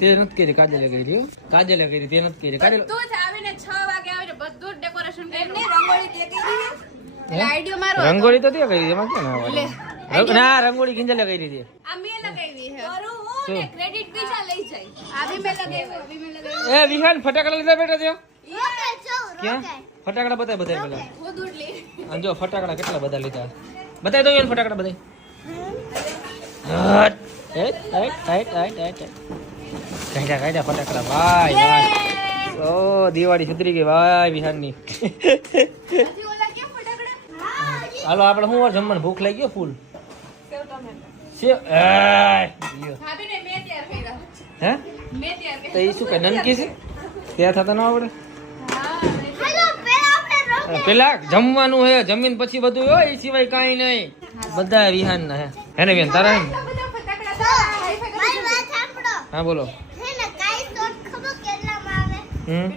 તે નથી કરી કાજલે કરી હો. કાજલે કરી તે નથી કરી કાજલ બધું જ આવીને 6 વાગે આવીને બધું જ ડેકોરેશન કરી રંગોળી તે કરી આઈડિયો મારો રંગોળી તો તે કરી એમાં ક્યાં ના આવે ના રંગોળી કિંજલે કરી હતી આ મે લગાવી છે કરું હું ને ક્રેડિટ પૈસા લઈ જાય આ બી મે લગાવી એ વિહાન ફટાકડા લીધા બેટા તે રોકે છો ક્યાં ફટાકડા બતાય પેલા હું દૂધ લઈ અને જો ફટાકડા કેટલા બધા લીધા બતાય દો યાર ફટાકડા બતાય કાઢ્યા ફટાકડા ભાઈ ઓ દિવાળી સુધરી ગઈ ભાઈ વિહારની નથી ઓલા કેમ ફટાકડા હાલો આપણે શું વાર જમવાનું ભૂખ લાગી ગયો ફૂલ સેવ ટમેટા સેવ ભાભીને મે તૈયાર કર્યા હે મે તૈયાર તો એ શું કે નનકી છે ત્યાં થતા ન આવડે હાલો પેલા આપણે રોકે પેલા જમવાનું હે જમીન પછી બધું હોય એ સિવાય કાંઈ નહીં બધા વિહાન ના હે ને બેન તારા હે ને? બધા ફટાકડા મારી વાત સાંભળો હા બોલો હે ને કાઈ તો ખબર કેટલામાં આવે હમ